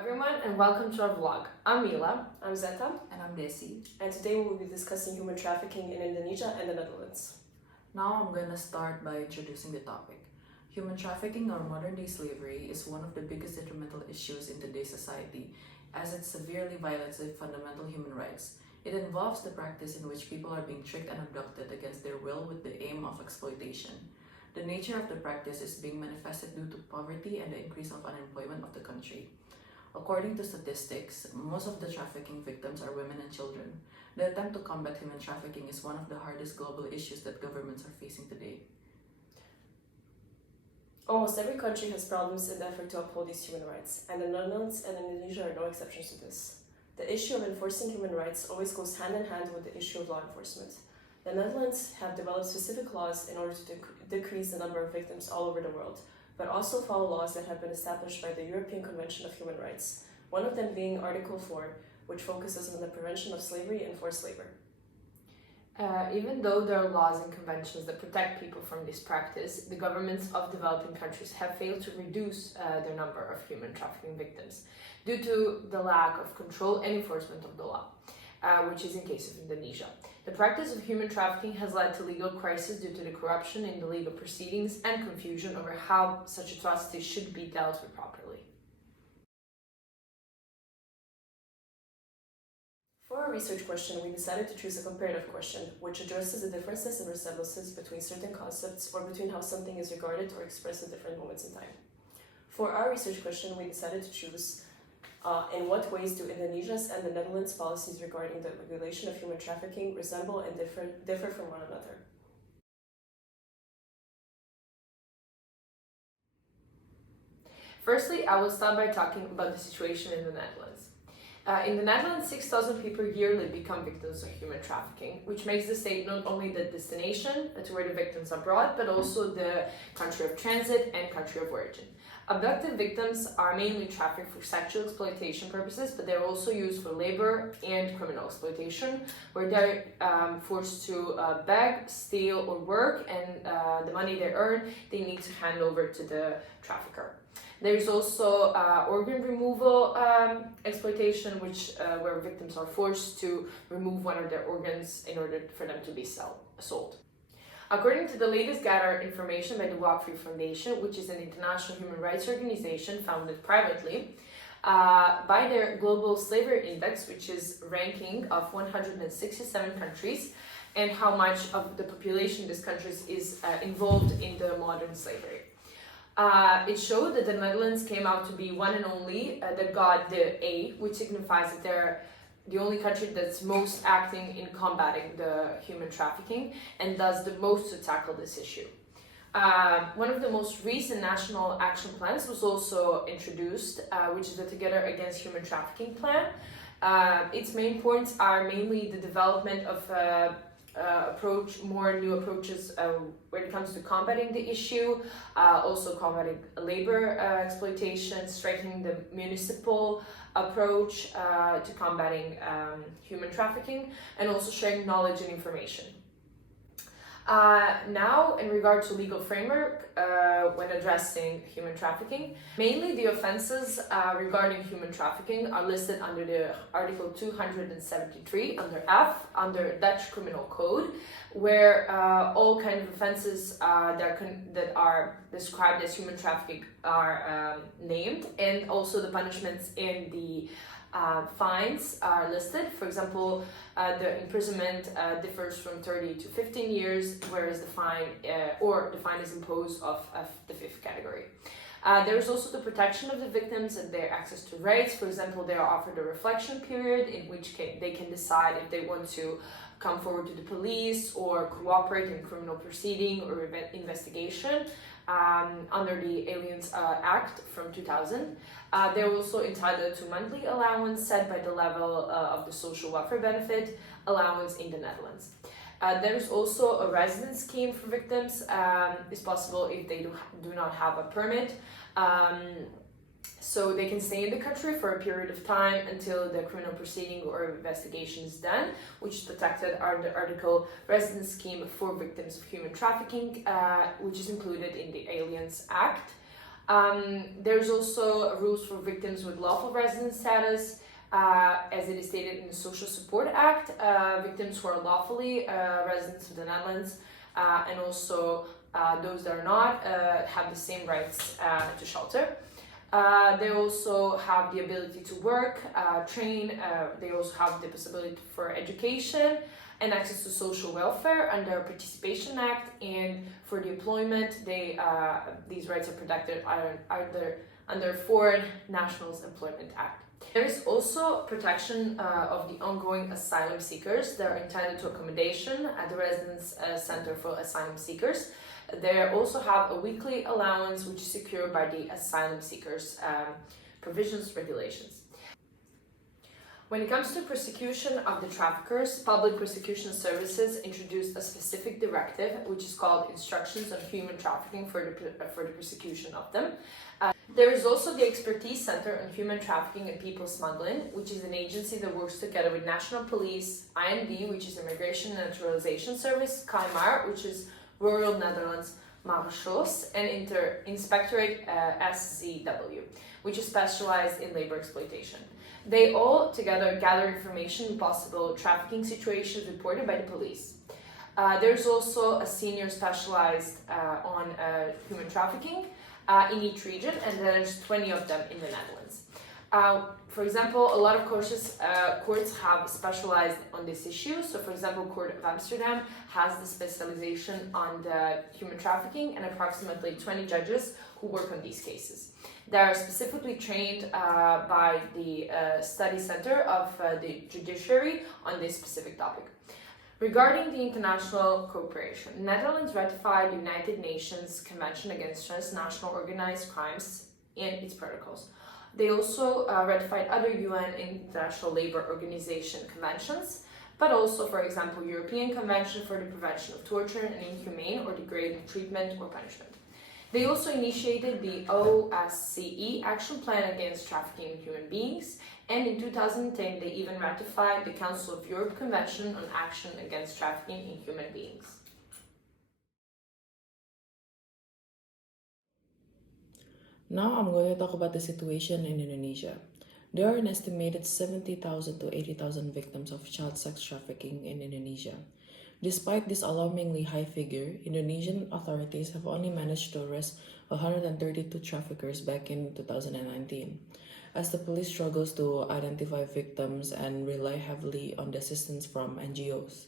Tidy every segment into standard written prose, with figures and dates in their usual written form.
everyone, and welcome to our vlog. I'm Mila. I'm Zeta, And I'm Desi. and today we will be discussing human trafficking in Indonesia and the Netherlands. Now I'm gonna start by introducing the topic. Human trafficking or modern day slavery is one of the biggest detrimental issues in today's society, as it severely violates the fundamental human rights. It involves the practice in which people are being tricked and abducted against their will with the aim of exploitation. The nature of the practice is being manifested due to poverty and the increase of unemployment of the country. According to statistics, most of the trafficking victims are women and children. The attempt to combat human trafficking is one of the hardest global issues that governments are facing today. Almost every country has problems in the effort to uphold these human rights, and the Netherlands and Indonesia are no exceptions to this. The issue of enforcing human rights always goes hand in hand with the issue of law enforcement. The Netherlands have developed specific laws in order to decrease the number of victims all over the world, but also follow laws that have been established by the European Convention of Human Rights, one of them being Article 4, which focuses on the prevention of slavery and forced labor. Even though there are laws and conventions that protect people from this practice, the governments of developing countries have failed to reduce their number of human trafficking victims due to the lack of control and enforcement of the law, which is in case of Indonesia. The practice of human trafficking has led to legal crisis due to the corruption in the legal proceedings and confusion over how such atrocities should be dealt with properly. For our research question, we decided to choose a comparative question, which addresses the differences and resemblances between certain concepts or between how something is regarded or expressed at different moments in time. For our research question, we decided to choose in what ways do Indonesia's and the Netherlands' policies regarding the regulation of human trafficking resemble and differ from one another? Firstly, I will start by talking about the situation in the Netherlands. In the Netherlands, 6,000 people yearly become victims of human trafficking, which makes the state not only the destination to where the victims are brought, but also the country of transit and country of origin. Abducted victims are mainly trafficked for sexual exploitation purposes, but they're also used for labor and criminal exploitation, where they're forced to beg, steal, or work, and the money they earn, they need to hand over to the trafficker. There is also organ removal exploitation, which where victims are forced to remove one of their organs in order for them to be sold. According to the latest gathered information by the Walk Free Foundation, which is an international human rights organization founded privately, by their Global Slavery Index, which is ranking of 167 countries, and how much of the population in these countries is involved in the modern slavery. It showed that the Netherlands came out to be one and only that got the A, which signifies that they're the only country that's most acting in combating the human trafficking and does the most to tackle this issue. One of the most recent national action plans was also introduced, which is the Together Against Human Trafficking plan. Its main points are mainly the development of new approaches when it comes to combating the issue, also combating labor exploitation, strengthening the municipal approach to combating human trafficking, and also sharing knowledge and information. Now, in regard to legal framework, when addressing human trafficking, mainly the offenses regarding human trafficking are listed under the Article 273 under F, under Dutch Criminal Code, where all kind of offenses that are described as human trafficking are named, and also the punishments in the fines are listed. For example, the imprisonment differs from 30 to 15 years, whereas the fine is imposed of the fifth category. There is also the protection of the victims and their access to rights. For example, they are offered a reflection period in which they can decide if they want to come forward to the police or cooperate in criminal proceeding or investigation under the Aliens Act from 2000. They're also entitled to monthly allowance set by the level of the social welfare benefit allowance in the Netherlands. There is also a residence scheme for victims. It's possible if they do not have a permit. So they can stay in the country for a period of time until the criminal proceeding or investigation is done, which is protected under Article Residence Scheme for Victims of Human Trafficking, which is included in the Aliens Act. There's also rules for victims with lawful resident status, as it is stated in the Social Support Act. Victims who are lawfully residents of the Netherlands and also those that are not have the same rights to shelter. They also have the ability to work, train, they also have the possibility for education and access to social welfare under Participation Act, and for the employment, these rights are protected under Foreign Nationals Employment Act. There is also protection of the ongoing asylum seekers that are entitled to accommodation at the Residence Center for Asylum Seekers. They also have a weekly allowance which is secured by the asylum seekers provisions regulations. When it comes to persecution of the traffickers, Public Prosecution Services introduced a specific directive which is called Instructions on Human Trafficking for the persecution of them. There is also the Expertise Center on Human Trafficking and People Smuggling, which is an agency that works together with National Police, IND, which is Immigration and Naturalization Service, KMAR, which is Royal Netherlands Marechaussee, and Inspectorate SZW, which is specialized in labor exploitation. They all together gather information on possible trafficking situations reported by the police. There's also a senior specialized on human trafficking in each region, and there's 20 of them in the Netherlands. For example, a lot of courts have specialized on this issue. So for example, Court of Amsterdam has the specialization on the human trafficking and approximately 20 judges who work on these cases. They are specifically trained by the study center of the judiciary on this specific topic. Regarding the international cooperation, Netherlands ratified the United Nations Convention Against Transnational Organized Crimes and its protocols. They also ratified other UN International Labour Organization conventions, but also, for example, European Convention for the Prevention of Torture and Inhumane or Degrading Treatment or Punishment. They also initiated the OSCE Action Plan Against Trafficking in Human Beings, and in 2010 they even ratified the Council of Europe Convention on Action Against Trafficking in Human Beings. Now I'm going to talk about the situation in Indonesia. There are an estimated 70,000 to 80,000 victims of child sex trafficking in Indonesia. Despite this alarmingly high figure, Indonesian authorities have only managed to arrest 132 traffickers back in 2019, as the police struggles to identify victims and rely heavily on the assistance from NGOs.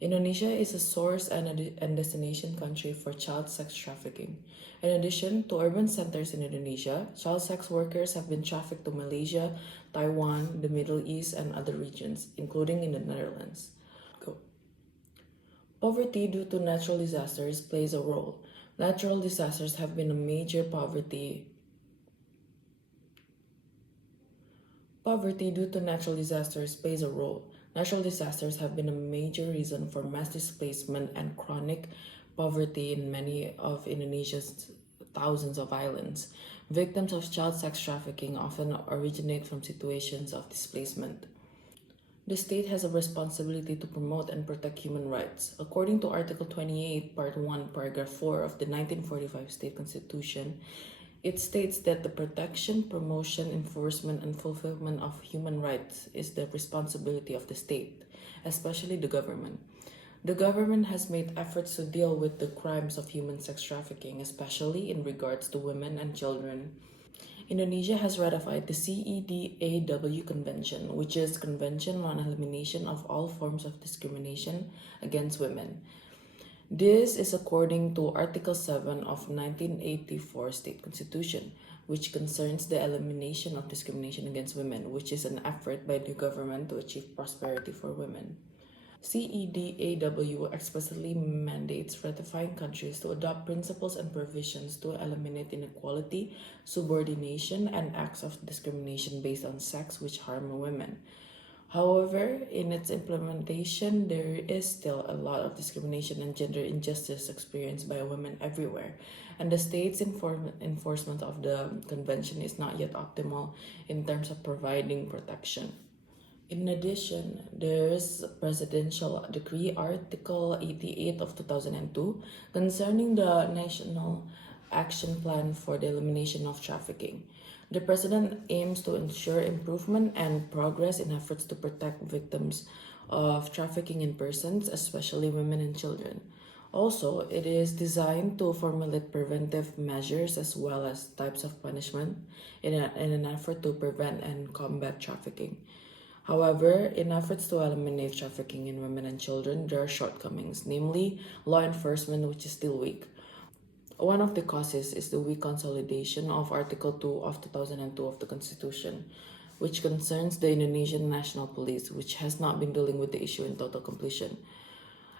Indonesia is a source and destination country for child sex trafficking. In addition to urban centers in Indonesia, child sex workers have been trafficked to Malaysia, Taiwan, the Middle East, and other regions, including in the Netherlands. Poverty due to natural disasters plays a role. Natural disasters have been a major Poverty due to natural disasters plays a role. Natural disasters have been a major reason for mass displacement and chronic poverty in many of Indonesia's thousands of islands. Victims of child sex trafficking often originate from situations of displacement. The state has a responsibility to promote and protect human rights. According to Article 28, Part 1, Paragraph 4 of the 1945 State Constitution, it states that the protection, promotion, enforcement, and fulfillment of human rights is the responsibility of the state, especially the government. The government has made efforts to deal with the crimes of human sex trafficking, especially in regards to women and children. Indonesia has ratified the CEDAW Convention, which is Convention on Elimination of All Forms of Discrimination Against Women. This is according to Article 7 of 1984 State Constitution, which concerns the elimination of discrimination against women, which is an effort by the government to achieve prosperity for women. CEDAW explicitly mandates ratifying countries to adopt principles and provisions to eliminate inequality, subordination, and acts of discrimination based on sex which harm women. However, in its implementation, there is still a lot of discrimination and gender injustice experienced by women everywhere, and the state's enforcement of the convention is not yet optimal in terms of providing protection. In addition, there is Presidential Decree Article 88 of 2002 concerning the national action plan for the elimination of trafficking. The president aims to ensure improvement and progress in efforts to protect victims of trafficking in persons, especially women and children. Also, it is designed to formulate preventive measures as well as types of punishment in an effort to prevent and combat trafficking. However, in efforts to eliminate trafficking in women and children, there are shortcomings, namely law enforcement, which is still weak. One of the causes is the weak consolidation of Article 2 of 2002 of the Constitution, which concerns the Indonesian National Police, which has not been dealing with the issue in total completion.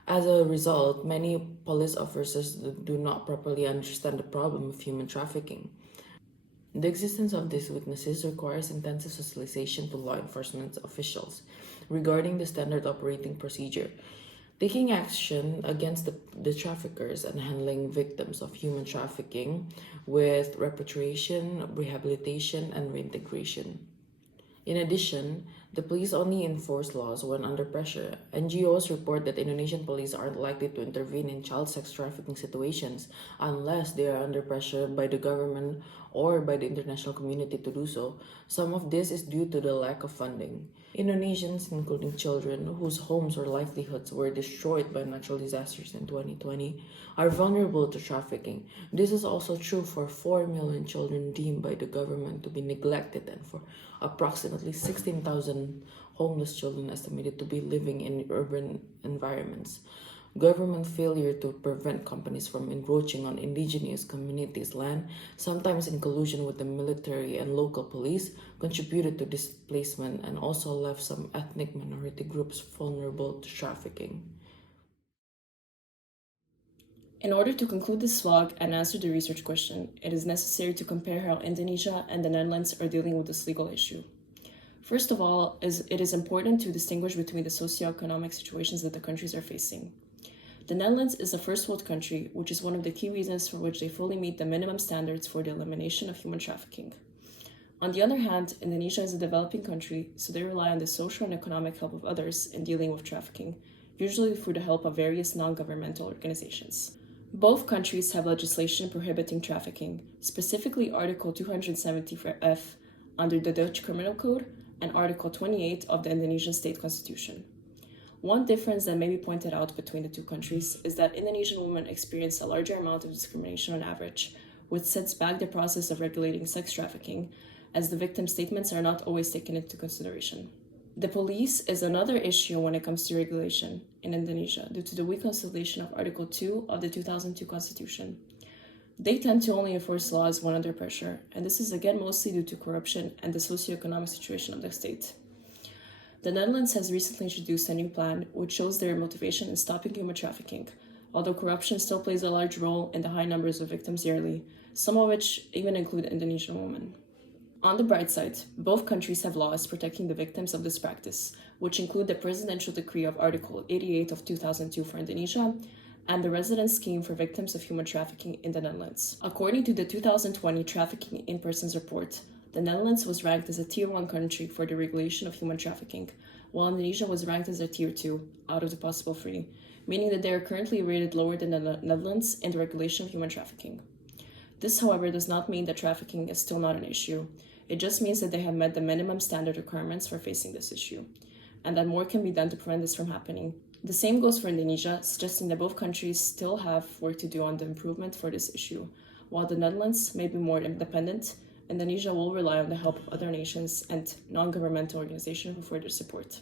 As a result, many police officers do not properly understand the problem of human trafficking. The existence of these weaknesses requires intensive socialization to law enforcement officials regarding the standard operating procedure. Taking action against the traffickers and handling victims of human trafficking with repatriation, rehabilitation, and reintegration. In addition, the police only enforce laws when under pressure. NGOs report that Indonesian police aren't likely to intervene in child sex trafficking situations unless they are under pressure by the government or by the international community to do so. Some of this is due to the lack of funding. Indonesians, including children whose homes or livelihoods were destroyed by natural disasters in 2020, are vulnerable to trafficking. This is also true for 4 million children deemed by the government to be neglected and for approximately 16,000 homeless children estimated to be living in urban environments. Government failure to prevent companies from encroaching on indigenous communities' land, sometimes in collusion with the military and local police, contributed to displacement and also left some ethnic minority groups vulnerable to trafficking. In order to conclude this vlog and answer the research question, it is necessary to compare how Indonesia and the Netherlands are dealing with this legal issue. First of all, it is important to distinguish between the socioeconomic situations that the countries are facing. The Netherlands is a first world country, which is one of the key reasons for which they fully meet the minimum standards for the elimination of human trafficking. On the other hand, Indonesia is a developing country, so they rely on the social and economic help of others in dealing with trafficking, usually through the help of various non-governmental organizations. Both countries have legislation prohibiting trafficking, specifically Article 270F under the Dutch Criminal Code and Article 28 of the Indonesian State Constitution. One difference that may be pointed out between the two countries is that Indonesian women experience a larger amount of discrimination on average, which sets back the process of regulating sex trafficking, as the victim statements are not always taken into consideration. The police is another issue when it comes to regulation in Indonesia due to the weak consolidation of Article 2 of the 2002 Constitution. They tend to only enforce laws when under pressure, and this is again mostly due to corruption and the socioeconomic situation of the state. The Netherlands has recently introduced a new plan which shows their motivation in stopping human trafficking, although corruption still plays a large role in the high numbers of victims yearly, some of which even include Indonesian women. On the bright side, both countries have laws protecting the victims of this practice, which include the Presidential Decree of Article 88 of 2002 for Indonesia and the Residence Scheme for Victims of Human Trafficking in the Netherlands. According to the 2020 Trafficking in Persons Report, the Netherlands was ranked as a Tier 1 country for the regulation of human trafficking, while Indonesia was ranked as a Tier 2 out of the possible 3, meaning that they are currently rated lower than the Netherlands in the regulation of human trafficking. This, however, does not mean that trafficking is still not an issue. It just means that they have met the minimum standard requirements for facing this issue, and that more can be done to prevent this from happening. The same goes for Indonesia, suggesting that both countries still have work to do on the improvement for this issue. While the Netherlands may be more independent, Indonesia will rely on the help of other nations and non-governmental organizations for further support.